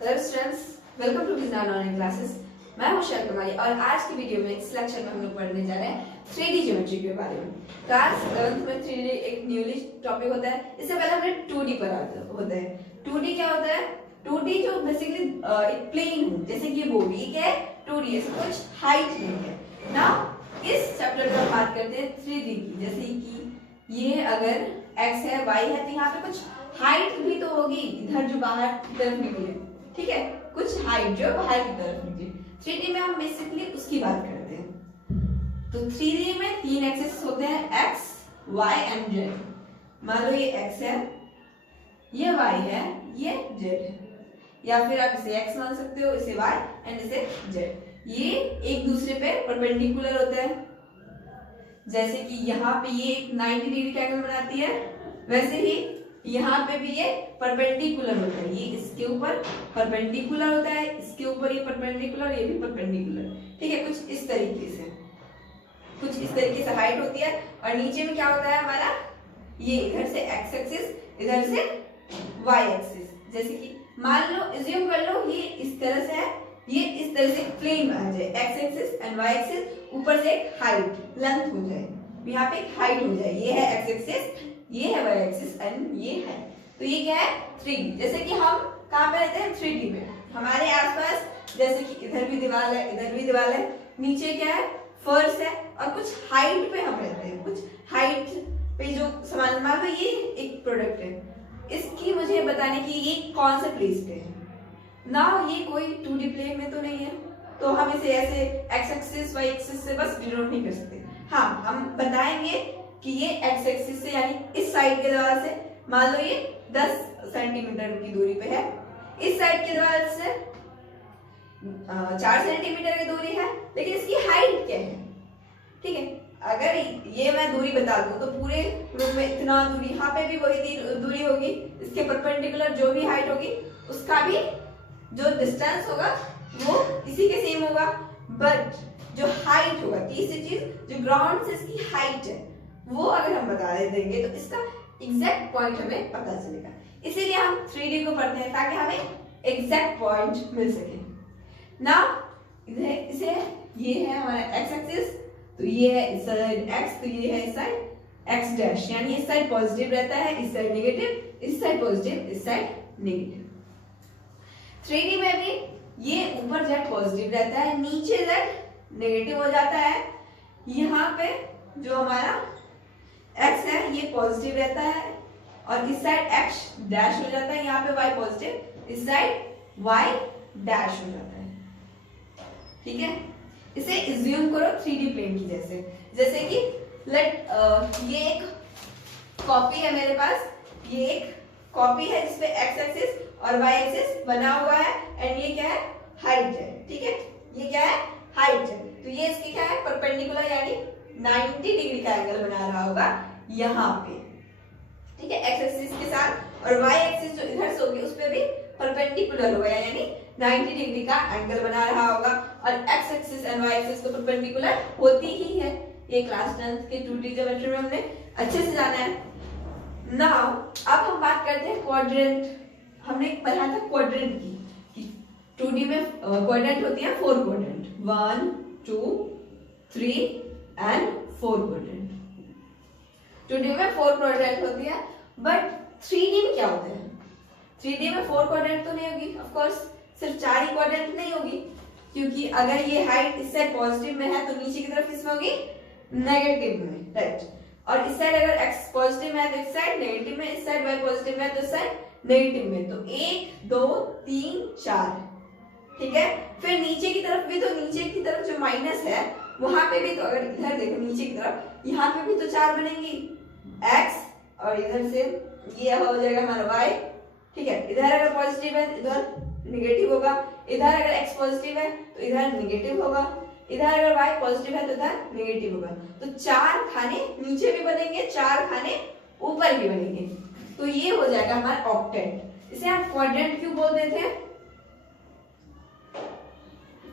Hello students, welcome to Vigyan online classes. मैं हूं शैल कुमारी और आज की वीडियो में इस लेक्चर में हम लोग पढ़ने जा रहे हैं 3D ज्योमेट्री के बारे में। क्लास 11th में 3D एक न्यूली टॉपिक होता है। इससे पहले हमने 2D पढ़ा होता है। 2D क्या होता है? 2D जो बेसिकली एक प्लेन हो, जैसे कि वो भी क्या है 2D, ऐसे कुछ हाइट नहीं है ना। इस चैप्टर में हम बात करते हैं 3D की, जैसे कि ये अगर x है y है तो यहाँ पे कुछ हाइट भी तो होगी, इधर जो बाहर की तरफ निकले, ठीक है, कुछ हाइट जो बाहर की तरफ निकले। 3D में हम बेसिकली उसकी बात करते हैं। तो 3D में तीन एक्सिस होते हैं, x, y एंड z। मान लो ये x है, ये y है, ये z है, या फिर आप इसे x मान सकते हो, इसे y एंड इसे z। ये एक दूसरे पे परपेंडिकुलर होते हैं। जैसे कि यहाँ पे ये 90 डिग्री का एंगल बनाती है, वैसे ही यहाँ पे भी ये परपेंडिकुलर होता है। ये इसके ऊपर परपेंडिकुलर होता है, इसके ऊपर ये परपेंडिकुलर, ये भी परपेंडिकुलर, ठीक है। कुछ इस तरीके से हाइट होती है। और नीचे में क्या होता है हमारा, ये इधर से x एक्सिस, इधर से y एक्सिस। जैसे कि मान लो, अज्यूम कर लो ये इस तरह से है, ये इस तरह से प्लेन बना जाए, x axis and y axis, ऊपर से एक हाइट लेंथ हो जाए, यहाँ पे एक हाइट हो जाए। ये है x एक्सिस, ये है y एक्सिस एंड ये है, तो ये क्या है 3D। जैसे कि हम कहाँ पे रहते हैं 3D में, हमारे आसपास जैसे कि इधर भी दीवार है, इधर भी दीवार है, नीचे क्या है फर्श है, और कुछ हाइट पे हम रहते हैं। कुछ हाइट पे जो सामान, मान लो ये एक प्रोडक्ट है, इसकी मुझे बताने की ये कौन सा प्लेस पे है ना। ये कोई 2D प्लेन में तो नहीं है, तो हम इसे ऐसे x एक्सिस y एक्सिस से बस डिनोट नहीं कर सकते। हाँ, हम बताएंगे कि ये x एक्सिस से यानी इस साइड के दीवार से, मान लो ये 10 सेंटीमीटर की दूरी पे है, इस साइड के दीवार से 4 सेंटीमीटर की दूरी है, लेकिन इसकी हाइट क्या है, ठीक है। अगर ये मैं दूरी बता दूं तो पूरे रूम में इतना दूरी, यहाँ पे भी वही दूरी होगी, इसके परपेंडिकुलर जो भी हाइट होगी उसका भी जो डिस्टेंस होगा वो इसी के सेम होगा। बट जो हाइट होगा, तीसरी चीज जो ग्राउंड से इसकी हाइट है, वो अगर हम बता देंगे तो इसका एग्जैक्ट पॉइंट हमें पता चलेगा। इसीलिए हम 3D को पढ़ते हैं, ताकि हमें एग्जैक्ट पॉइंट मिल सके ना। इसे ये है हमारा x एक्सिस, तो ये है इस साइड x, तो ये है इस साइड x डैश, यानी इस साइड पॉजिटिव रहता है, इस साइड नेगेटिव, इस साइड पॉजिटिव, इस साइड नेगेटिव। 3D में भी ये ऊपर z पॉजिटिव रहता है, नीचे z नेगेटिव हो जाता है। यहाँ पे जो हमारा x है ये पॉजिटिव रहता है, और इस साइड x डैश हो जाता है, यहाँ पे y पॉजिटिव, इस साइड y डैश हो जाता है, ठीक है। इसे एज्यूम करो 3D प्लेन की जैसे कि ये एक कॉपी है मेरे पास, ये एक कॉपी है जिसपे x एक्सिस और y एक्सिस बना हुआ है, एंड ये क्या है हाइट है, ठीक है। ये क्या है हाइट है, तो ये इसके क्या है परपेंडिकुलर, यानी 90 डिग्री का एंगल बना रहा होगा यहाँ पे, ठीक है, x एक्सिस के साथ। और y एक्सिस जो इधर से होगी उस पे भी परपेंडिकुलर होगा, यानी 90 डिग्री का एंगल बना रहा होगा। और x axis and y axis तो परपेंडिकुलर होती ही है, ये क्लास 10th के 2D ज्योमेट्री में हमने अच्छे से जाना है। नाउ अब हम बात करते हैं क्वाड्रेंट। हमने पढ़ा था क्वाड्रेंट की, 2D में क्वाड्रेंट होती है 4 क्वाड्रेंट, 1 2 3 एंड 4 क्वाड्रेंट। 2D में 4 क्वाड्रेंट होती है, बट 3D में क्या होता है? 3D में 4 क्वाड्रेंट तो नहीं होगी, ऑफ कोर्स सिर्फ 4 ही क्वाड्रेंट नहीं होगी, क्योंकि अगर ये हाइट इस साइड पॉजिटिव में है तो नीचे की तरफ किसमें होगी नेगेटिव में, राइट। और इस साइड अगर x पॉजिटिव में है तो इस साइड नेगेटिव में, इस साइड y पॉजिटिव में है तो इस साइड नेगेटिव में, तो 1 2 3 4, ठीक है। फिर नीचे की तरफ भी, तो नीचे की तरफ जो माइनस है वहां पे भी, तो अगर इधर देखो नीचे की तरफ, यहाँ पे भी तो 4 बनेंगी x, और इधर से ये हो जाएगा हमारा y, ठीक है। इधर अगर पॉजिटिव है इधर नेगेटिव होगा, इधर अगर x पॉजिटिव है तो इधर नेगेटिव होगा, इधर अगर y पॉजिटिव है तो इधर नेगेटिव होगा। तो 4 खाने नीचे भी बनेंगे, 4 खाने ऊपर भी बनेंगे, तो ये हो जाएगा हमारा ऑक्टेट। इसे हम क्वाड्रेंट क्यों बोलते थे?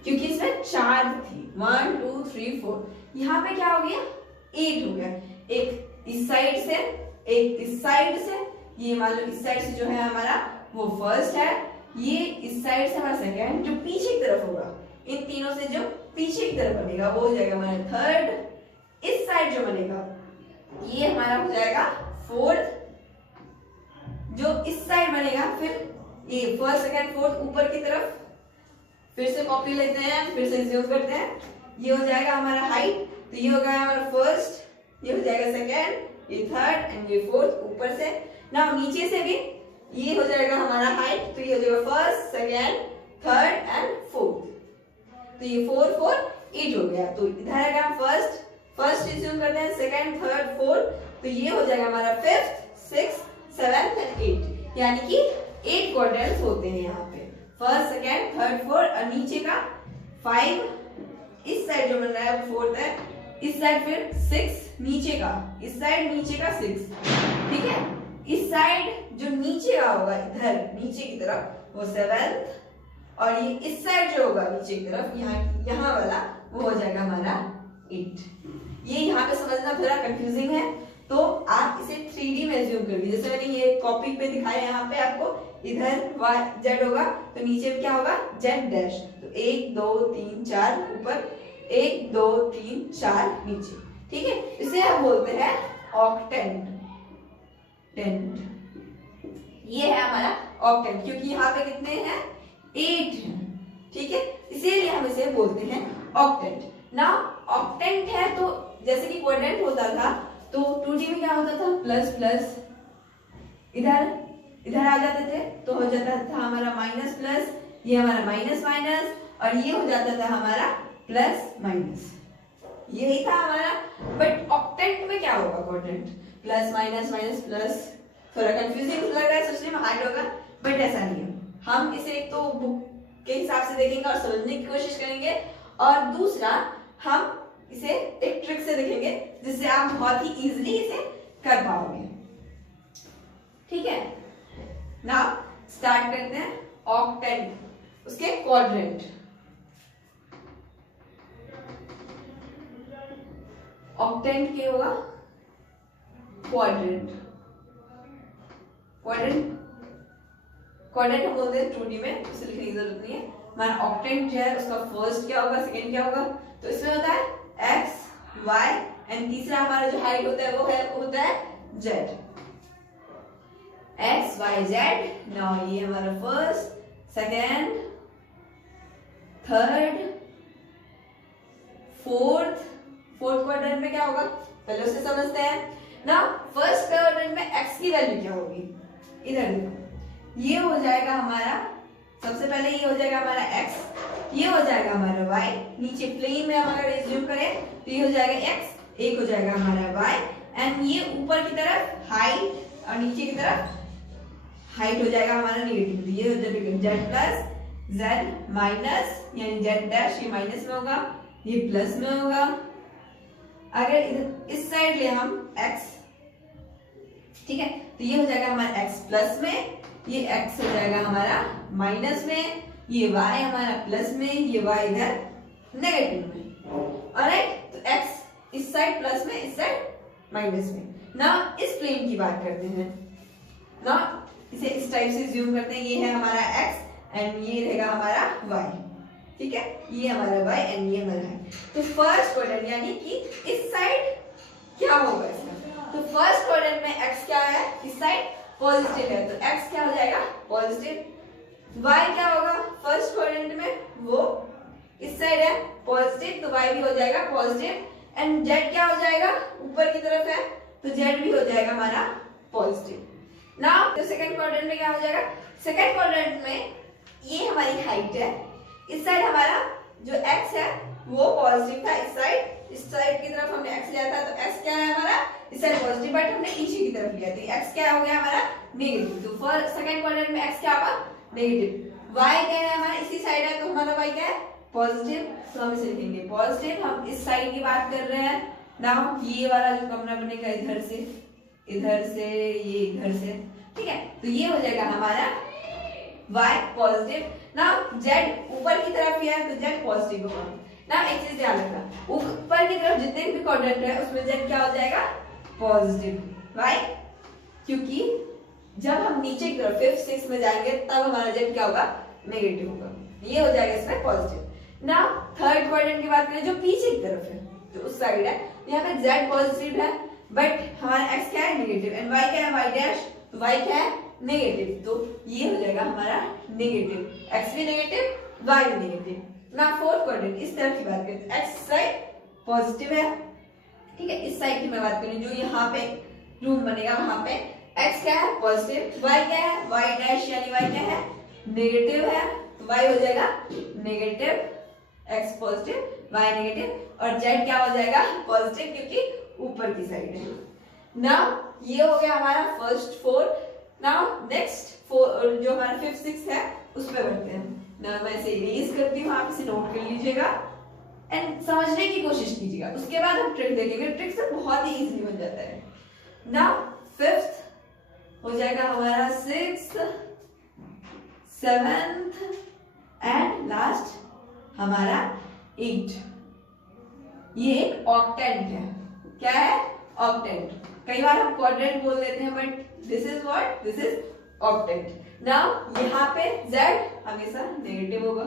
क्योंकि इसमें 4 थी, 1 2 3 4, यहाँ पे क्या हो गया 8 हो गया। एक इस साइड से, एक इस साइड से, ये मान लो इस साइड से जो है हमारा वो फर्स्ट है, ये इस साइड से हमारा सेकेंड जो पीछे की तरफ होगा, इन तीनों से जो पीछे की तरफ बनेगा वो हो जाएगा हमारा थर्ड। इस साइड जो बनेगा ये हमारा हो जाएगा फोर्थ। जो इस साइड बनेगा फिर ये फर्स्ट सेकेंड फोर्थ ऊपर की तरफ, फिर से कॉपी लेते हैं, फिर से यूज करते हैं। ये हो जाएगा हमारा हाइट, तो ये हो गया हमारा फर्स्ट, ये हो जाएगा सेकेंड, ये थर्ड एंड ये फोर्थ ऊपर से। ना नीचे से भी ये हो जाएगा हमारा हाइट, तो ये हो जाएगा first second third and fourth. तो ये 4 4 8 हो गया। तो इधर अगर फर्स्ट एज्यूम करते हैं, सेकेंड थर्ड फोर्थ, तो ये हो जाएगा हमारा फिफ्थ सिक्स सेवेंथ एंड 8, यानी कि 8 क्वाड्रेंट्स होते हैं यहाँ पे, फर्स्ट सेकेंड थर्ड फोर्थ। और नीचे का 5, इस साइड जो बन रहा है वो फोर्थ है, इस साइड फिर 6 नीचे का, इस साइड नीचे का 6, ठीक है। इस साइड जो नीचे का होगा इधर नीचे की तरफ वो 7th, और ये इस साइड जो होगा नीचे की तरफ यहाँ वाला वो हो जाएगा हमारा 8। ये यहाँ पे समझना थोड़ा कंफ्यूजिंग है, तो आप इसे 3D में एज्यूम कर लीजिए। जैसे मैंने ये कॉपी पे दिखाया, यहाँ पे आपको इधर z होगा तो नीचे क्या होगा z डैश, तो 1 2 3 4 ऊपर, 1 2 3 4 नीचे, ठीक है। इसे हम बोलते हैं ऑक्टेंट। ये है हमारा ऑक्टेंट, क्योंकि यहाँ पे कितने हैं 8 हैं, ठीक है, इसीलिए हम इसे बोलते हैं ऑक्टेंट। ना ऑक्टेंट है तो जैसे कि क्वाड्रेंट होता था तो 2D में क्या होता था प्लस प्लस, इधर आ जाते थे तो हो जाता था हमारा माइनस प्लस, ये हमारा माइनस माइनस, और ये हो जाता था हमारा प्लस माइनस, यही था हमारा। बट ऑक्टेंट में क्या होगा, quadrant plus minus minus plus, थोड़ा कंफ्यूजिंग लग रहा है, सोचने में हार्ड होगा, बट ऐसा नहीं है। हम इसे एक तो बुक के हिसाब से देखेंगे और समझने की कोशिश करेंगे, और दूसरा हम इसे एक ट्रिक से देखेंगे जिससे आप बहुत ही इजीली इसे कर पाओगे, ठीक है। नाउ स्टार्ट करते हैं ऑक्टेंट, उसके क्वाड्रेंट। ऑक्टेंट क्या होगा, क्वाड्रेंट हम बोलते हैं 2D में, उसे लिखने की जरूरत नहीं है। हमारा ऑक्टेंट जो है उसका फर्स्ट क्या होगा, सेकंड क्या होगा, तो इसमें होता है x y एंड तीसरा हमारा जो हाइट होता है वो होता है z, x y z। Now ये हमारा first second third fourth quadrant में क्या होगा पहले उसे समझते हैं ना। फर्स्ट क्वाड्रेंट में x की वैल्यू क्या होगी, इधर देखो, ये हो जाएगा हमारा, सबसे पहले ये हो जाएगा हमारा x, ये हो जाएगा हमारा y, नीचे प्लेन में हम अगर एज्यूम करें तो ये हो जाएगा x, एक हो जाएगा हमारा y, एंड ये ऊपर की तरफ हाइट और नीचे की तरफ हाइट हो जाएगा हमारा नेगेटिव, तो ये हो जाएगा z प्लस z माइनस, यानी z डैश ये माइनस में होगा, ये प्लस में होगा। अगर इधर इस साइड ले हम x, ठीक है, तो ये हो जाएगा हमारा x प्लस में, ये x हो जाएगा हमारा माइनस में, ये y हमारा प्लस में, ये y इधर नेगेटिव में। ऑलराइट, तो x इस साइड प्लस में, इस साइड माइनस में। ना इस प्लेन की बात करते हैं, ना इसे इस टाइप से जूम करते हैं, ये है हमारा x एंड ये रहेगा हमारा y, ठीक है, ये हमारा y एंड ये हमारा है। तो फर्स्ट क्वाड्रेंट यानी कि इस साइड क्या होगा इसका, तो फर्स्ट क्वाड्रेंट में x क्या है, इस साइड पॉजिटिव है, तो x क्या हो जाएगा पॉजिटिव। y क्या होगा फर्स्ट क्वाड्रेंट में, वो इस साइड है पॉजिटिव, तो y भी हो जाएगा पॉजिटिव, एंड z क्या हो जाएगा ऊपर की तरफ है, तो z भी हो जाएगा हमारा पॉजिटिव। नाउ तो सेकंड क्वाड्रेंट में क्या हो जाएगा, सेकंड क्वाड्रेंट में ये हमारी हाइट है, इस साइड हमारा जो x है वो पॉजिटिव था, इस साइड की तरफ हमने x लिया था, तो x क्या है हमारा इस साइड पॉजिटिव, बट हमने पीछे की तरफ लिया, तो x क्या हो गया हमारा नेगेटिव। तो फर्स्ट सेकंड क्वाड्रेंट में x क्या होगा नेगेटिव। y क्या है हमारा इसी साइड है, तो हमारा y क्या है पॉजिटिव, तो हम इसे लिखेंगे पॉजिटिव। हम इस साइड की बात कर रहे हैं। नाउ ये वाला जो कमरा बनेगा इधर से ये इधर से, ठीक है, तो ये हो जाएगा हमारा y पॉजिटिव। नाउ z ऊपर की तरफ है तो z पॉजिटिव होगा। ना एक चीज ध्यान रखना, ऊपर की तरफ जितने भी क्वाड्रेंट है उसमें z क्या हो जाएगा पॉजिटिव। वाई, क्योंकि जब हम नीचे की तरफ 5th 6th में जाएंगे तब हमारा z क्या होगा, नेगेटिव होगा। ये हो जाएगा इसमें पॉजिटिव। ना थर्ड क्वाड्रेंट की बात करें जो पीछे की तरफ है, जो उस साइड है, यहाँ पे z पॉजिटिव है बट हमारा x क्या है, नेगेटिव, एंड y क्या है, y डैश, तो y क्या है, नेगेटिव, तो ये हो जाएगा हमारा नेगेटिव, x भी नेगेटिव y भी नेगेटिव। ना फोर्थ क्वाड्रेंट इस तरफ की बात करें तो x साइड पॉजिटिव है, ठीक है, इस साइड की मैं बात करूं जो यहाँ पे रूम बनेगा वहां पे x क्या है, पॉजिटिव, y क्या है, y डैश यानी y क्या है, नेगेटिव है, तो y हो जाएगा negative, x positive y negative, और z क्या हो जाएगा, पॉजिटिव, क्योंकि ऊपर की साइड है। नाउ ये हो गया हमारा फर्स्ट 4। नाउ नेक्स्ट 4 जो हमारा 5th 6th है उसमें बढ़ते हैं। ना मैं इसे इरेज करती हूँ, आप इसे नोट कर लीजिएगा एंड समझने की कोशिश कीजिएगा, उसके बाद हम ट्रिक देखेंगे। ट्रिक से बहुत ही इजीली बन जाता है। नाउ 5th हो जाएगा हमारा 6th 7th एंड लास्ट हमारा 8। ये एक ऑक्टेंट है। क्या है, ऑक्टेंट। कई बार हम क्वाड्रेंट बोल देते हैं but this is what, this is octant. Now यहाँ पे z हमेशा नेगेटिव होगा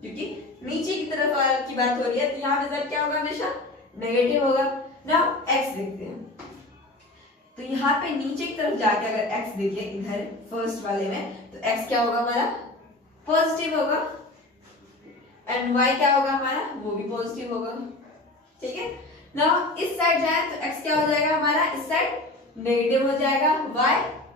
क्योंकि नीचे की तरफ की बात हो रही है, तो यहाँ पे z क्या होगा, हमेशा नेगेटिव होगा। नाउ x देखते हैं, तो यहाँ पे नीचे की तरफ जाके अगर x देखिए इधर फर्स्ट वाले में, तो x क्या होगा हमारा, पॉजिटिव होगा, एंड y क्या होगा हमारा, वो भी पॉजिटिव होगा, ठीक है। नाउ इस साइड जाए तो x क्या हो जाएगा हमारा, इस साइड नेगेटिव हो जाएगा, y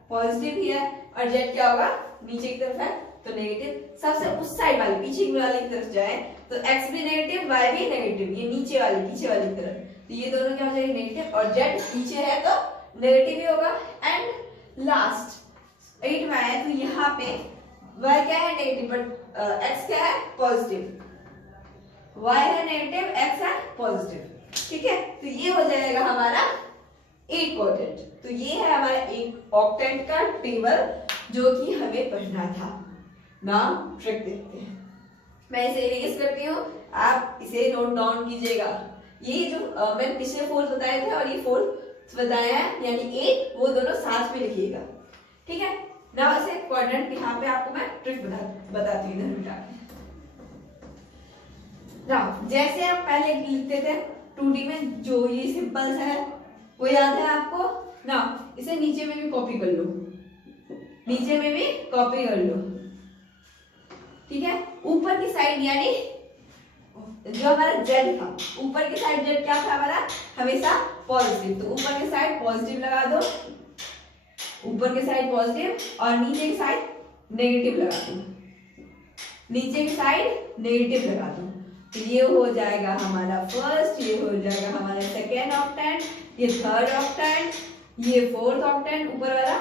पॉजिटिव ही है, और z क्या होगा, नीचे की तरफ है तो नेगेटिव। सबसे उस साइड वाले पीछे वाले की तरफ जाए तो x भी नेगेटिव y भी नेगेटिव, ये नीचे वाले पीछे वाली तरफ, तो ये दोनों क्या हो जाएंगे, नेगेटिव, और z पीछे है तो नेगेटिव ही होगा। एंड लास्ट 8 में आए तो यहाँ पे y क्या है, नेगेटिव, बट x क्या है, पॉजिटिव, y है नेगेटिव, x है पॉजिटिव, ठीक है। तो ये हो जाएगा हमारा 8 क्वाड्रेंट। तो ये है हमारा एक ऑक्टेंट का टेबल जो कि हमें पढ़ना था। नाउ ट्रिक देखते हैं। मैं इसे इरेज करती हूँ, आप इसे नोट डाउन कीजिएगा। ये जो मैंने पिछले 4 बताए थे और ये 4 बताया है यानी 8, वो दोनों साथ में लिखिएगा, ठीक है। नाउ ऐसे क्वाड्रेंट यहाँ पे आपको मैं ट्रिक बताती हूँ इधर उठा के। नाउ जैसे हम पहले लिखते थे 2D में, जो ये सिंपल्स है वो याद है आपको ना, इसे नीचे में भी कॉपी कर लो, नीचे में भी कॉपी कर लो, ठीक है। ऊपर की साइड यानी जो हमारा z था, ऊपर की साइड z क्या था हमारा, हमेशा पॉजिटिव, तो ऊपर की साइड पॉजिटिव लगा दो, ऊपर की साइड पॉजिटिव, और नीचे की साइड नेगेटिव लगा दो, नीचे की साइड नेगेटिव लगा दो। तो ये हो जाएगा हमारा फर्स्ट, ये हो जाएगा हमारा सेकेंड ऑक्टेंट, ये थर्ड ऑक्टेंट, ये फोर्थ ऑक्टेंट ऊपर वाला,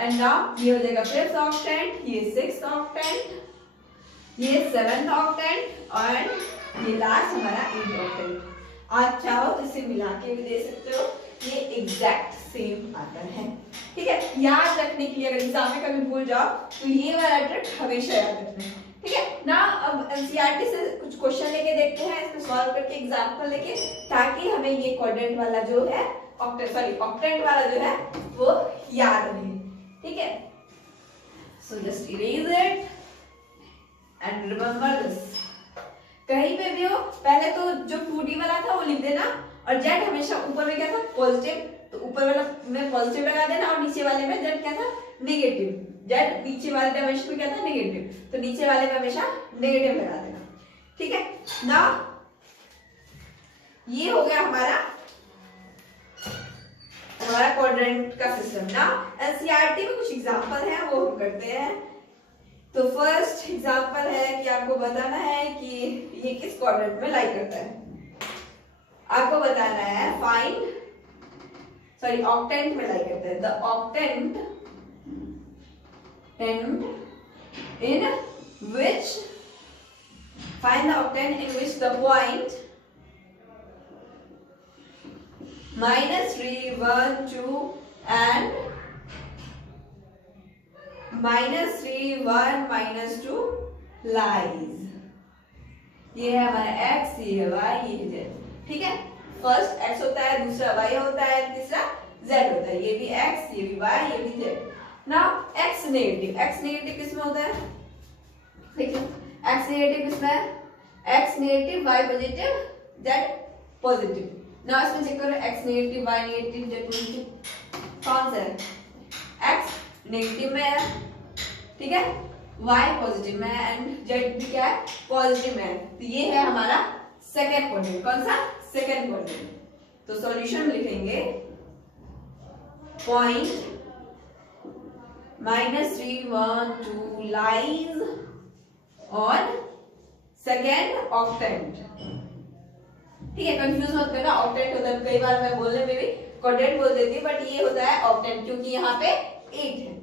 एंड नाउ ये हो जाएगा 5th ऑक्टेंट, ये 6th ऑक्टेंट, ये 7th ऑक्टेंट, और ये लास्ट हमारा 8th ऑक्टेंट। आप चाहो तो इसे मिला के भी दे सकते हो, ये एग्जैक्ट सेम आता है, ठीक है। याद रखने के लिए अगर एग्जाम में कभी भूल जाओ तो ये वाला ट्रिक हमेशा याद रखना है, ठीक है ना। अब एनसीईआरटी से कुछ क्वेश्चन लेके देखते हैं, इसमें सॉल्व करके एग्जांपल लेके, ताकि हमें ये क्वाड्रेंट वाला जो है ऑक्टेंट वाला जो है वो याद रहे, ठीक है। So just erase it and remember this. कहीं पे भी हो पहले तो जो 2D वाला था वो लिख देना, और z हमेशा ऊपर में क्या था, पॉजिटिव, तो ऊपर वाला में पॉजिटिव लगा देना, और नीचे वाले में z क्या था, नेगेटिव। z नीचे वाले डायमेंशन में क्या था, नेगेटिव, तो नीचे वाले में हमेशा नेगेटिव लगा देना, ठीक है ना। ये हो गया हमारा क्वाड्रेंट का सिस्टम ना। एनसीईआरटी में कुछ एग्जांपल हैं वो हम करते हैं। तो फर्स्ट एग्जांपल है कि आपको बताना है कि ये किस क्वाड्रेंट में लाई करता है। आपको बताना है ऑक्टेंट में लाई करता है। The octant in which find the octant in which the point -3, 1, 2 and -3, 1, -2 lies। ये है हमारा x, ये है y, ये है z, ठीक है। फर्स्ट x होता है, दूसरा y होता है, तीसरा z होता है। ये भी x, ये भी y, ये भी z। नाउ x नेगेटिव किसमें होता है, देखिए x नेगेटिव किसमें है, x negative y positive z positive. Now इसमें चेक करो x negative y negative z positive कौन सा है, x नेगेटिव में है, ठीक है, y पॉजिटिव में है एंड z भी क्या है, पॉजिटिव में है। तो ये है हमारा सेकंड क्वाड्रेंट। कौन सा, सेकंड क्वाड्रेंट। तो सॉल्यूशन लिखेंगे point -3 1 2 lies on second octant. ठीक है, कंफ्यूज मत करना, ऑक्टेंट होता है, कई बार मैं बोलने में भी क्वाड्रेंट बोल देती हूँ, बट ये होता है ऑक्टेंट क्योंकि यहाँ पे 8 है।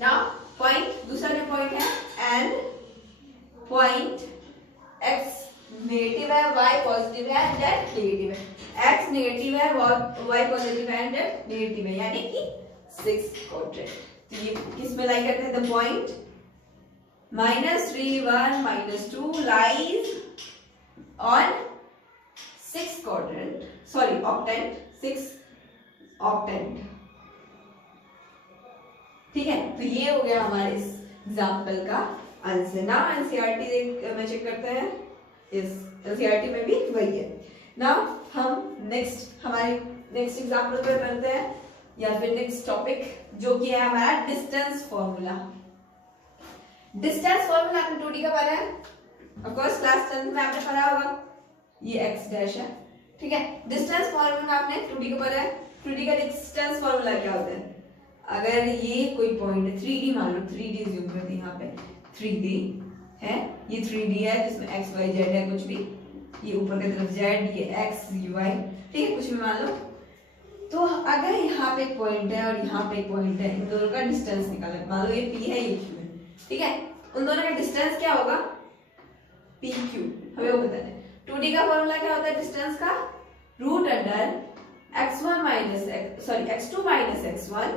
नाउ पॉइंट, दूसरा जो पॉइंट है एंड पॉइंट x नेगेटिव है, y पॉजिटिव है, z नेगेटिव है। x नेगेटिव है, y पॉजिटिव है, z नेगेटिव है, यानी कि 6 क्वाड्रेंट। तो ये किस में लाई करते हैं, the point -3 1 -2 lies on 6 quadrant, sorry octant, 6 octant. ठीक है, तो ये हो गया हमारे इस एग्जाम्पल का आंसर। ना एनसीईआरटी में चेक करते हैं, इस एनसीईआरटी में भी वही है। ना हम हमारे नेक्स्ट एग्जाम्पल पर करते हैं या फिर नेक्स्ट टॉपिक जो कि है हमारा डिस्टेंस फॉर्मूला। डिस्टेंस फॉर्मूला आपने 2D का पढ़ा है, ऑफ कोर्स क्लास 10 में आपने पढ़ा होगा, ये x डैश है, ठीक है। डिस्टेंस फॉर्मूला आपने 2D का पढ़ा है। 2D का डिस्टेंस फॉर्मूला क्या होता है, अगर ये कोई पॉइंट है 3D मान लो, 3D ज्यूम करते हैं, यहाँ पे 3D है, ये 3D है जिसमें x y z है, कुछ भी, ये ऊपर की तरफ z, ये x ये y, ठीक है, कुछ भी मान लो। तो अगर यहाँ पे एक पॉइंट है और यहाँ पे एक पॉइंट है, इन दोनों का डिस्टेंस निकालना, मान लो ये p है, ये q है, ठीक है, उन दोनों का डिस्टेंस क्या होगा, p q, हमें वो बताना है। 2D का फॉर्मूला क्या होता है डिस्टेंस का, root under x1 minus x2 minus x1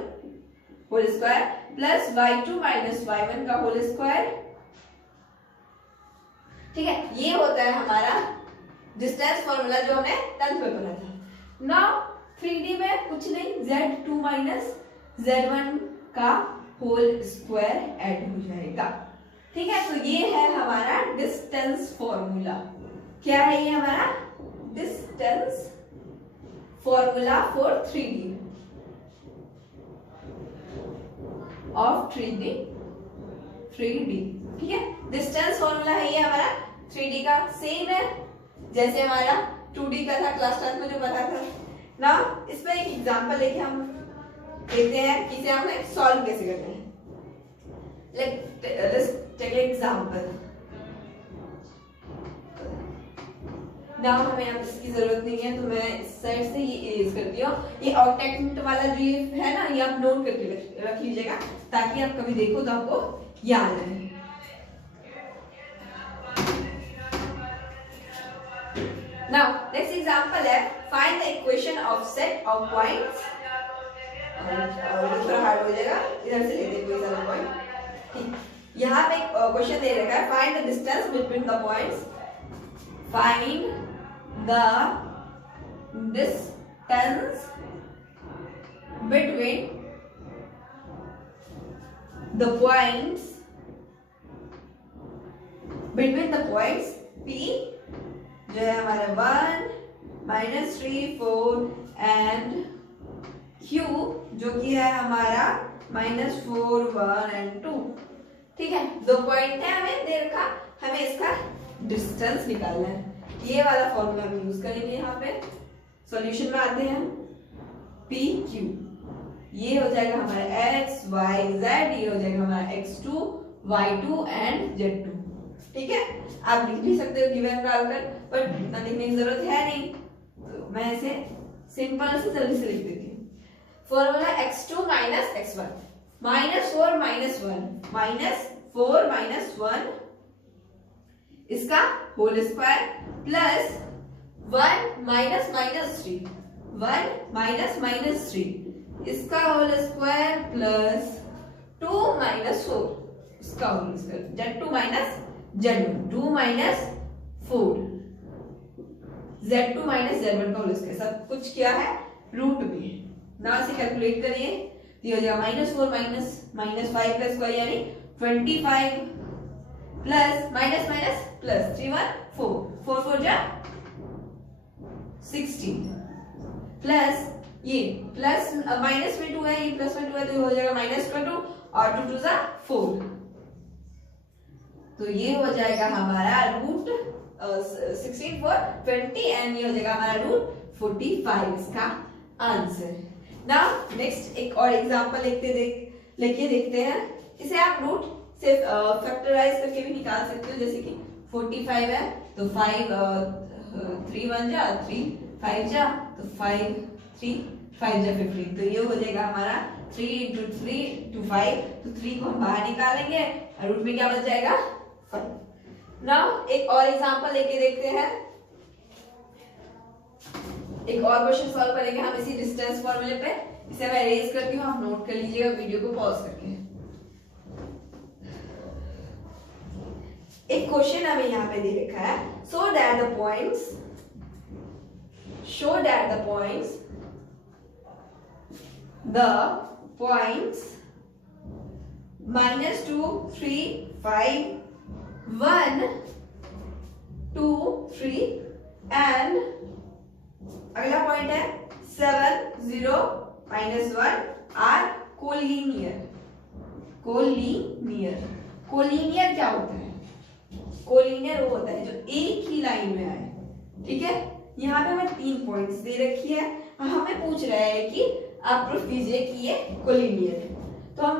whole square plus y2 minus y1 का होल स्क्वायर, ठीक है, ये होता है हमारा डिस्टेंस फॉर्मूला जो हमने 10th में पढ़ा था। नाउ 3D में कुछ नहीं, z2 माइनस z1 का होल स्क्वायर ऐड हो जाएगा, ठीक है। तो ये है हमारा डिस्टेंस फॉर्मूला। क्या है ये हमारा distance formula for 3D of 3D, ठीक है। डिस्टेंस फॉर्मूला है ये हमारा 3D का, सेम है जैसे हमारा 2D का था क्लास 10 में जो पढ़ा था ना। इसमें एक एग्जांपल लेके हम देखते हैं कि इसे हमें सॉल्व कैसे करते हैं। Let's take example. नाउ हमें अब इसकी जरूरत नहीं है, तो मैं इस साइड से ये इरेज करती हूँ। ये ऑक्टेंट वाला जो ये है ना, ये आप नोट करके रख लीजिएगा ताकि आप कभी देखो तो आपको याद रहे। नाउ नेक्स्ट एग्जांपल है, find the equation of set of points. थोड़ा हार्ड हो जाएगा, इधर से लेते हैं कोई सारा पॉइंट, ठीक। यहाँ पे एक क्वेश्चन दे रखा है, find the distance between the points, find the distance between the points P जो है हमारा 1 -3 4 एंड Q जो कि है हमारा -4 1 एंड 2, ठीक है। दो पॉइंट है, हमें दे रखा, हमें इसका डिस्टेंस निकालना है। ये वाला फॉर्मूला हम यूज करेंगे। यहाँ पे सॉल्यूशन में आते हैं, पी क्यू, ये हो जाएगा हमारा x y z, ये हो जाएगा हमारा x2 y2 एंड z2, ठीक है। आप लिख भी सकते हो गिवन डालकर, पर इतना लिखने की जरूरत है नहीं, तो मैं इसे सिंपल से जल्दी से लिख देती हूँ। Formula x2 minus x1 -4 minus 1 इसका होल स्क्वायर प्लस 1 माइनस 3 इसका होल स्क्वायर प्लस 2 माइनस 4 इसका whole square, z2 minus z1, 2 minus 4 z2 minus z1 का होल स्क्वायर, सब कुछ क्या है रूट में। ना इसे कैलकुलेट करिए, तो ये हो जाएगा -4 माइनस 5 प्लस y यानी 25 प्लस माइनस माइनस प्लस 3 1 4 4 4 जा 16 प्लस ये प्लस माइनस में 2 है, ये प्लस में 2 है, तो ये हो जाएगा -2 और 2 2 जा 4, तो ये हो जाएगा हमारा रूट 16 4 20 एंड ये हो जाएगा हमारा रूट 45 इसका आंसर। नाउ नेक्स्ट एक और एग्जांपल लेके देखते हैं। इसे आप रूट से फैक्टराइज करके भी निकाल सकते हो, जैसे कि 45 है तो 5 3 1 जा 3 5 जा तो 5 3 5 जा 15, तो ये हो जाएगा हमारा 3 into 3 to 5, तो 3 को हम बाहर निकालेंगे और रूट में क्या बच जाएगा 5। नाउ एक और एग्जांपल लेके देखते हैं, एक और क्वेश्चन सॉल्व करेंगे हम इसी डिस्टेंस फॉर्मूले पे। इसे मैं अरेंज करती हूँ, आप नोट कर लीजिएगा वीडियो को पॉज करके। एक क्वेश्चन हमें यहाँ पे दे रखा है, show that the points -2 3 5 1 2 3 and अगला पॉइंट है 7 0 -1 आर कोलिनियर। कोलिनियर क्या होता है? कोलिनियर वो होता है जो एक ही लाइन में आए, ठीक है। यहाँ पे हमें 3 पॉइंट्स दे रखी है, हमें पूछ रहा है कि आप प्रूफ कीजिए कि ये कोलिनियर है, तो हम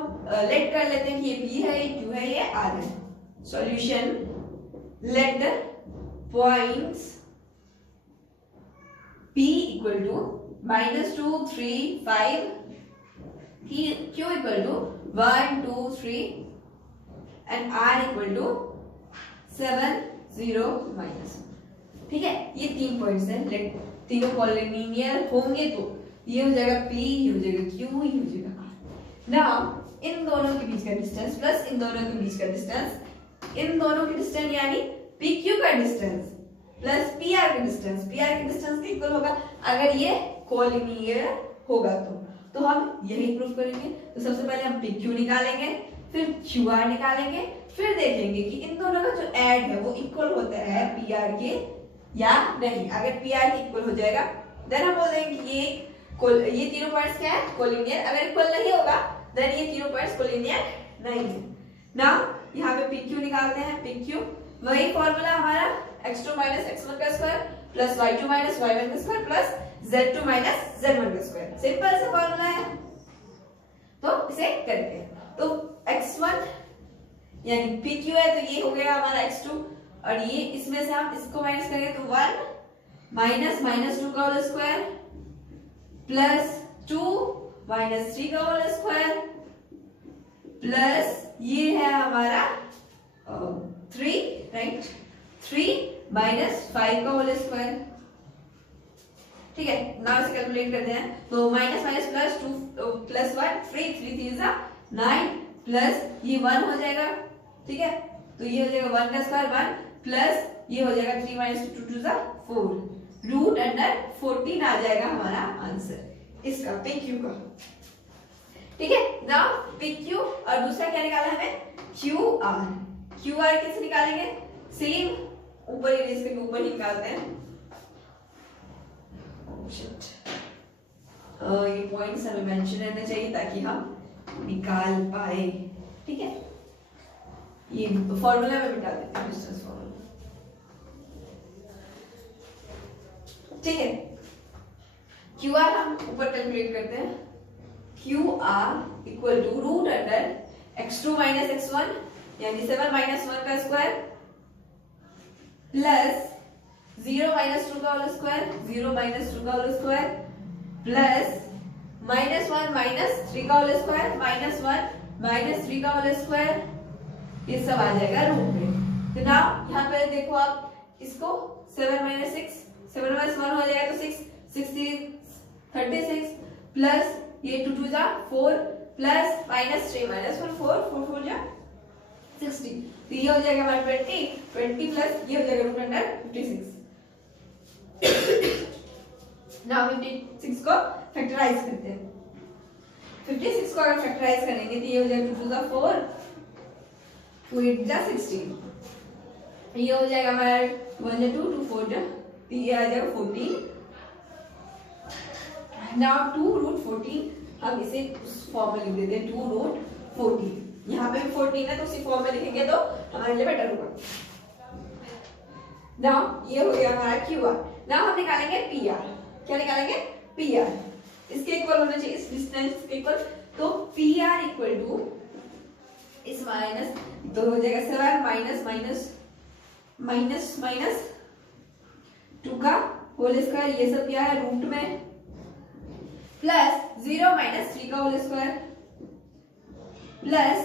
लेट कर लेते हैं कि ये P है, ये Q है, ये R है। Solution, let the points P equal to -2 3 5, Q equal to 1 2 3 and R equal to 7 0 -1, ठीक है। ये 3 पॉइंट्स हैं, लेट तीनों कोलिनियर होंगे तो ये हो जाएगा P, ये हो जाएगा Q, ये हो जाएगा R। नाउ इन दोनों के बीच का डिस्टेंस प्लस इन दोनों के बीच का डिस्टेंस, इन दोनों के डिस्टेंस यानी PQ का डिस्टेंस प्लस PR का डिस्टेंस, PR के डिस्टेंस के इक्वल होगा अगर ये कोलिनियर होगा तो हम यही प्रूफ करेंगे। तो सबसे पहले हम PQ निकालेंगे, फिर QR निकालेंगे, फिर देखेंगे कि इन दोनों का जो ऐड है वो इक्वल होता है PR के या नहीं। अगर PR के इक्वल हो जाएगा देन हम बोल देंगे कि ये तीनों पॉइंट्स क्या है कोलिनियर, अगर इक्वल नहीं होगा देन ये तीनों पॉइंट्स कोलिनियर नहीं है। नाउ यहाँ पे PQ निकालते हैं, PQ वही फॉर्मूला हमारा x2 x1 का स्क्वायर प्लस y2 y1 का स्क्वायर प्लस z2 z1 का स्क्वायर, सिंपल सा फॉर्मूला है। तो इसे करते हैं, तो x1 यानी PQ है तो ये हो गया हमारा x2 और ये इसमें से हम इसको माइनस करेंगे तो 1 -2 का होल स्क्वायर प्लस 2 -3 का होल स्क्वायर प्लस ये है हमारा 3 राइट 3 -5 का होल स्क्वायर, ठीक है। नाउ इसे कैलकुलेट करते हैं, तो माइनस प्लस 2 प्लस 1 3 3 9 प्लस ये 1 हो जाएगा, ठीक है। तो ये हो जाएगा 1 का स्क्वायर 1 प्लस ये हो जाएगा 3 -2 2 4 रूट अंडर 14 आ जाएगा हमारा आंसर इसका PQ का, ठीक है। नाउ PQ और दूसरा क्या निकाला हमें QR कैसे निकालेंगे, सेम ऊपर इरेज करके ऊपर ही निकालते हैं। ये पॉइंट्स हमें मेंशन रहने चाहिए ताकि हम निकाल पाए, ठीक है। ये फॉर्मूला में बिठा देते हैं, डिस्टेंस फॉर्मूला, ठीक है। QR हम ऊपर कैलकुलेट करते हैं, QR equal to root under x2 x1 यानी 7 -1 का स्क्वायर प्लस 0 -2 का होल स्क्वायर 0 -2 का होल स्क्वायर प्लस -1 -3 का होल स्क्वायर -1 -3 का होल स्क्वायर, ये सब आ जाएगा रूट में। तो नाउ यहाँ पे देखो आप इसको 7 -6 7 -1 हो जाएगा तो 6 36 प्लस ये 2 2 4 प्लस -3 -1 4 4 4 जा 60, तो ये हो जाएगा हमारा 20 प्लस ये हो जाएगा रूट अंडर 56। नाउ 56 को फैक्टराइज करते हैं, 56 को अगर फैक्टराइज करेंगे तो ये हो जाएगा 2 टू द 4, 2 8 जा 16, ये हो जाएगा हमारा 1 जा 2, 2 4 जा, तो ये आ जाएगा 14। नाउ 2 रूट 14 हम इसे उस फॉर्म में लिख देते हैं, 2 रूट 14, यहाँ पे भी 14 है तो उसी फॉर्म में लिखेंगे तो हमारे लिए बेटर होगा। नाउ ये हो गया हमारा क्यू आर। नाउ हम निकालेंगे पी आर। क्या निकालेंगे? P R. इसके इक्वल होना चाहिए, इस डिस्टेंस के इक्वल, तो पी आर इक्वल टू इस माइनस तो हो जाएगा 7 माइनस माइनस माइनस माइनस 2 का होल स्क्वायर, ये सब क्या है रूट में, प्लस 0 माइनस 3 का होल स्क्वायर, प्लस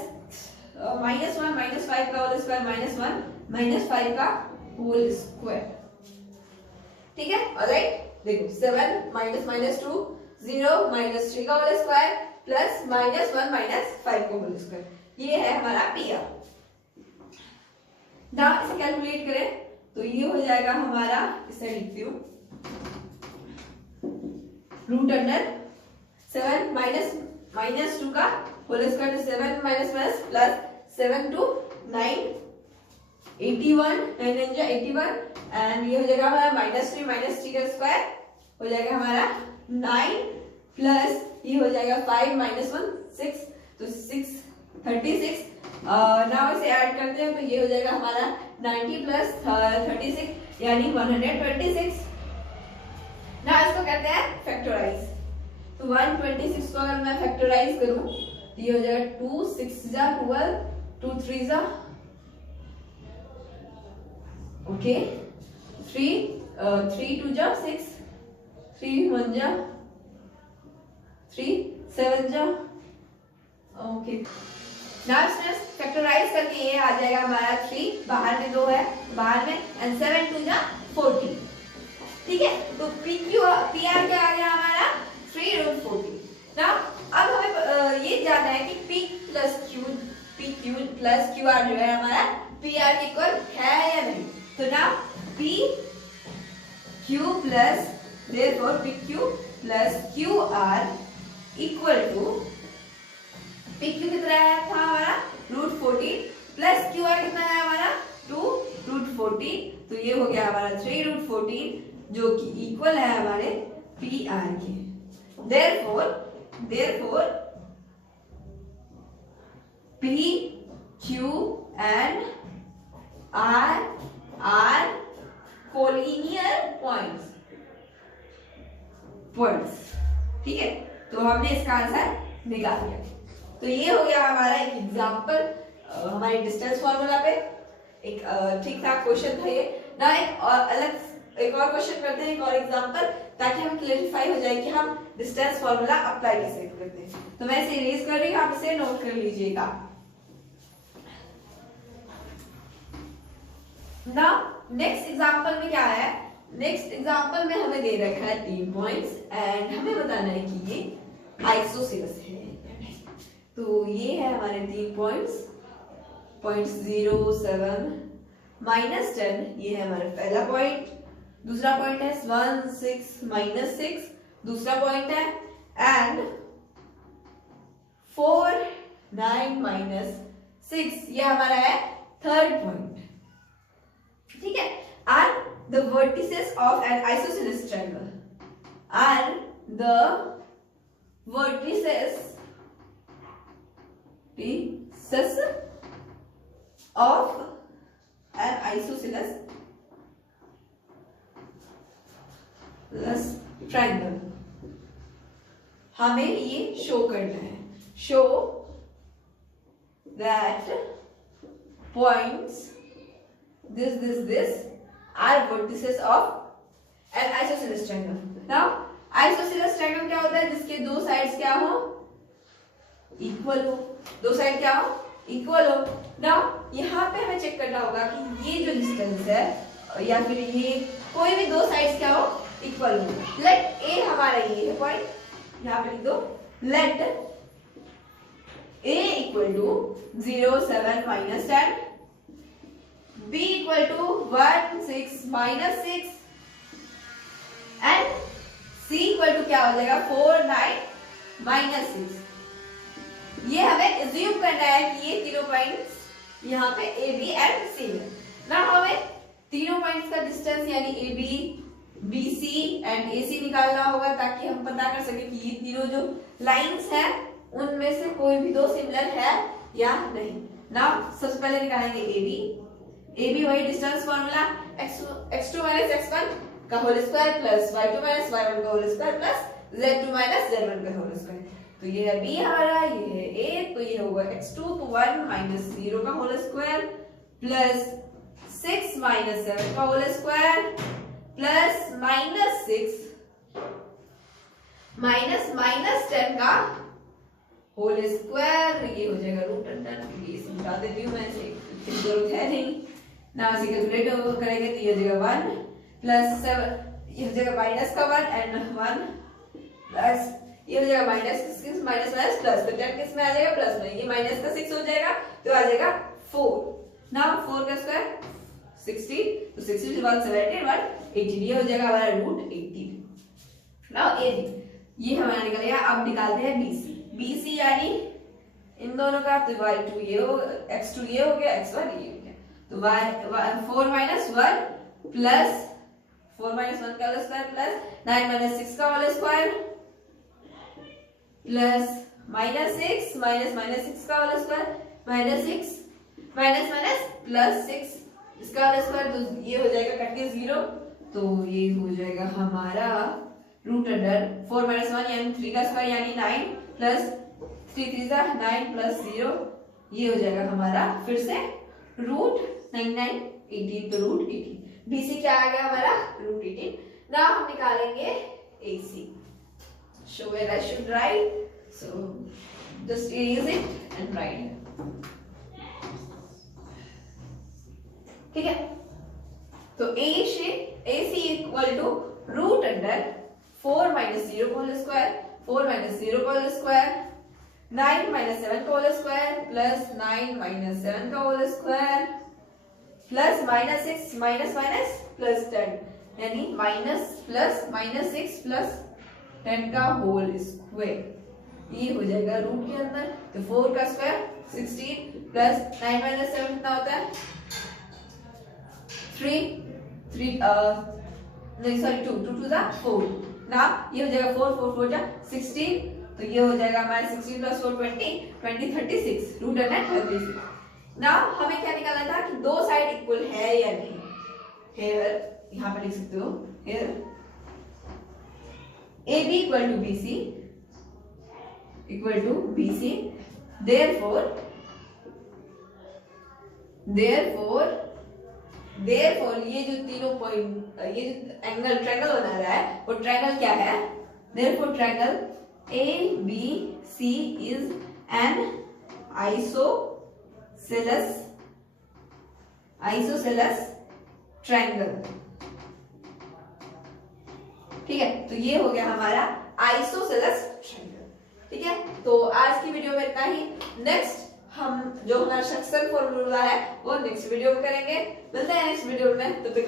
-1 माइनस 5 का होल स्क्वायर, -1 माइनस 5 का होल स्क्वायर। ठीक है, ऑलराइट। देखो 7 माइनस माइनस 2, 0 माइनस 3 का होल स्क्वायर, प्लस -1 माइनस 5 का होल स्क्वायर, ये है हमारा पी आर। नाउ इसे कैलकुलेट करें तो ये हो जाएगा हमारा, इसे लिखती हूँ, रूट अंडर 7 माइनस माइनस 2 का whole square, 7 minus minus plus 7 two 9, 81, 9 जा 81, एंड ये हो जाएगा हमारा -3 का स्क्वायर हो जाएगा हमारा 9, प्लस ये हो जाएगा 5 माइनस 1 6, तो 6 36। नाउ इसे ऐड करते हैं तो ये हो जाएगा हमारा 90 प्लस 36 यानी 126। ना इसको कहते हैं फैक्टराइज। तो 126 को अगर मैं फैक्टराइज करूं तो ये हो जाएगा 2 6 जा 12, 2 3 जा ओके 3 2 जा 6, 3 1 जा 3 7 जा ओके। नाउ फैक्टराइज करके ये आ जाएगा हमारा 3, बाहर में 2 है बाहर में, एंड 7 2 जा 14। ठीक है, तो पी आर क्या आ गया हमारा 3 रूट 14। नाउ अब हमें ये जानना है कि P Q plus Q are जो है हमारा पी आर के इक्वल है या नहीं। तो now P Q plus therefore P Q plus Q R equal to, P Q कितना है था हमारा रूट 14, प्लस क्यू आर कितना है हमारा 2 रूट 14, तो ये हो गया हमारा 3 रूट 14 जो कि इक्वल है हमारे पी आर के। therefore P Q and R are collinear points. ठीक है, तो हमने इसका आंसर निकाल लिया। तो ये हो गया हमारा एक एग्जांपल हमारे डिस्टेंस फार्मूला पे, एक ठीक ठाक क्वेश्चन था ये ना। एक और क्वेश्चन करते हैं, एक और एग्जांपल, ताकि हम क्लैरिफाई हो जाए कि हम डिस्टेंस फार्मूला अप्लाई कैसे करते हैं। तो मैं इसे इरेज कर रही हूँ, आप इसे नोट कर लीजिएगा। ना नेक्स्ट एग्जांपल में क्या है, नेक्स्ट एग्जांपल में हमें दे रखा है 3 पॉइंट्स एंड हमें बताना है कि ये आइसोसेलेस है। तो ये है हमारे 3 पॉइंट्स, पॉइंट 0 7 -10, ये है हमारा पहला पॉइंट। दूसरा पॉइंट है 1 6 -6, दूसरा पॉइंट है, एंड 4 9 -6 ये हमारा है थर्ड पॉइंट। ठीक है, are the vertices of an isosceles triangle, are the vertices of an isosceles triangle। हमें ये शो करना है, show that points this are vertices of an isosceles triangle। now isosceles triangle क्या होता है, जिसके दो साइड्स क्या हो, इक्वल हो, दो साइड क्या हो, इक्वल हो। नाउ यहाँ पे हमें चेक करना होगा कि ये जो डिस्टेंस है या फिर ये कोई भी दो साइड्स क्या हो, इक्वल हो। लेट ए हमारा ये है पॉइंट, यहाँ पे लिख दो, let A equal to 0 7 -10, B equal to 1 6 -6, and C equal to क्या हो जाएगा 4 9 -6। ये हमें एज्यूम करना है कि ये तीनों पॉइंट्स यहाँ पे ए बी एंड सी है ना। हमें तीनों पॉइंट्स का डिस्टेंस यानी A B B C and A C निकालना होगा ताकि हम पता कर सके कि ये तीनों जो लाइंस हैं उनमें से कोई भी दो सिमिलर है या नहीं ना। सबसे पहले निकालेंगे ए बी वही distance formula x2 minus x1 का whole square plus y2 minus y1 का whole square plus z2 minus z1 का होल स्क्वायर। तो ये है b हमारा, ये है a, तो ये होगा x2 तो 1 माइनस 0 का होल स्क्वायर प्लस 6 माइनस 7 का whole square plus minus 6 minus minus 10 का होल स्क्वायर। ये हो जाएगा रूट अंडर, ये समझा देती हूँ मैं, इतनी जरूरत है नहीं ना। इसे कैलकुलेट करेंगे तो ये हो जाएगा 1 प्लस 7, ये हो जाएगा माइनस का 1 एंड 1 प्लस ये हो जाएगा माइनस 6 माइनस माइनस प्लस, तो 10 किस में आ जाएगा प्लस में, ये माइनस का 6 हो जाएगा तो आ जाएगा 4। नाउ 4 का स्क्वायर 60, तो 60 से 170 180, ये हो जाएगा हमारा रूट 80। नाउ ये हमारा निकल गया। अब निकालते हैं BC यानी इन दोनों का, तो y2 ये हो, x2 ये हो गया, x1 ये हो गया, तो 4 माइनस 1 प्लस 4 माइनस 1 का होल स्क्वायर प्लस 9 माइनस 6 का whole square plus minus 6 minus minus 6 का whole square minus 6 minus minus plus 6 इसका होल स्क्वायर, तो ये हो जाएगा कट के 0, तो ये हो जाएगा हमारा रूट अंडर 4 माइनस 1 यानी 3 का स्क्वायर यानी 9 प्लस 3 3 जा 9 प्लस 0, ये हो जाएगा हमारा फिर से रूट 9 9 18, तो रूट 18। BC क्या आ गया हमारा रूट 18। नाउ हम निकालेंगे AC। So where I should write, so just erase it and write। ठीक है, तो AC equal to root under 4 minus 0 का होल स्क्वायर 4 माइनस 0 का होल स्क्वायर 9 माइनस 7 का होल स्क्वायर प्लस 9 माइनस 7 का whole square plus minus 6 minus minus plus 10 यानी minus plus minus 6 plus 10 का whole square, ये हो जाएगा रूट के अंदर। तो 4 का स्क्वायर 16 प्लस 9 माइनस 7 कितना होता है 3 नहीं सॉरी 2 2 2 4 ना, ये हो जाएगा 4 4 4 जा 16, तो ये हो जाएगा हमारे 16 प्लस 4 20 36 रूट अंडर 36। ना हमें क्या निकालना था कि दो साइड इक्वल है या नहीं। हेयर यहाँ पे लिख सकते हो, hair AB equal to BC therefore ये जो तीनों पॉइंट ये जो एंगल ट्रायंगल बना रहा है वो ट्रायंगल क्या है, therefore triangle ABC is an isosceles triangle. ठीक है, तो ये हो गया हमारा आइसोसेलेस ट्रायंगल। ठीक है, तो आज की वीडियो में इतना ही। नेक्स्ट हम जो हमारा सेक्शन फॉर्मूला है वो नेक्स्ट वीडियो में करेंगे। मिलते हैं नेक्स्ट वीडियो में, तब तक